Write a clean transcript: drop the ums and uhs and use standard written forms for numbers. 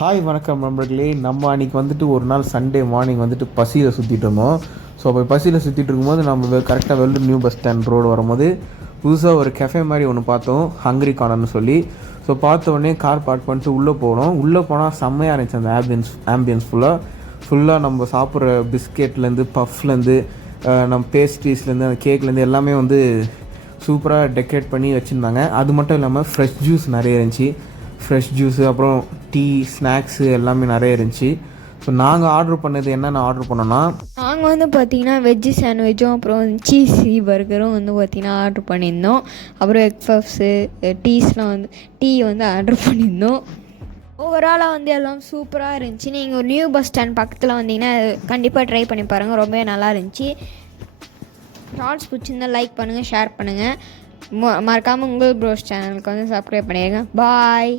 Hi வணக்கம் நண்பர்களே. நம்ம அன்றைக்கி வந்துட்டு ஒரு நாள் சண்டே மார்னிங் வந்துட்டு பசியில் சுற்றிட்டு இருந்தோம். ஸோ அப்போ பசியில் சுற்றிட்டு இருக்கும்போது நம்ம கரெக்டாக Vellur new bus stand road வரும்போது புதுசாக ஒரு கெஃபே மாதிரி ஒன்று பார்த்தோம், ஹங்க்ரி கார்னர்னு சொல்லி. ஸோ பார்த்த உடனே கார் பார்க் பண்ணிட்டு உள்ளே போனோம். உள்ளே போனால் செம்மையாக இருந்துச்சு அந்த ஆம்பியன்ஸ் ஃபுல்லாக நம்ம சாப்பிட்ற பிஸ்கெட்லேருந்து பஃப்லேருந்து நம்ம பேஸ்ட்ரீஸ்லேருந்து அந்த கேக்லேருந்து எல்லாமே வந்து சூப்பராக டெக்கரேட் பண்ணி வச்சுருந்தாங்க. அது மட்டும் இல்லாமல் ஃப்ரெஷ் ஜூஸ் நிறைய இருந்துச்சு. ஃப்ரெஷ் ஜூஸு, அப்புறம் டீ, ஸ்நாக்ஸு எல்லாமே நிறைய இருந்துச்சு. ஸோ நாங்கள் ஆர்டர் பண்ணது என்னென்ன ஆர்டர் பண்ணோன்னா, நாங்கள் வந்து பார்த்திங்கன்னா வெஜ்ஜு சாண்ட்விச்சும் அப்புறம் சீஸி பர்கரும் வந்து பார்த்திங்கன்னா ஆர்டர் பண்ணியிருந்தோம். அப்புறம் எக் பஃப்ஸு, டீ வந்து ஆர்டர் பண்ணியிருந்தோம். ஓவராலாக வந்து எல்லாம் சூப்பராக இருந்துச்சு. நீங்கள் ஒரு நியூ பஸ் ஸ்டாண்ட் பக்கத்தில் வந்தீங்கன்னா கண்டிப்பாக ட்ரை பண்ணி பாருங்கள், ரொம்பவே நல்லா இருந்துச்சு. ஷார்ட்ஸ் பிடிச்சிருந்தால் லைக் பண்ணுங்கள், ஷேர் பண்ணுங்கள். மறக்காமல் உங்கள் ப்ரோஸ் சேனலுக்கு வந்து சப்ஸ்கிரைப் பண்ணிடுங்க. பாய்.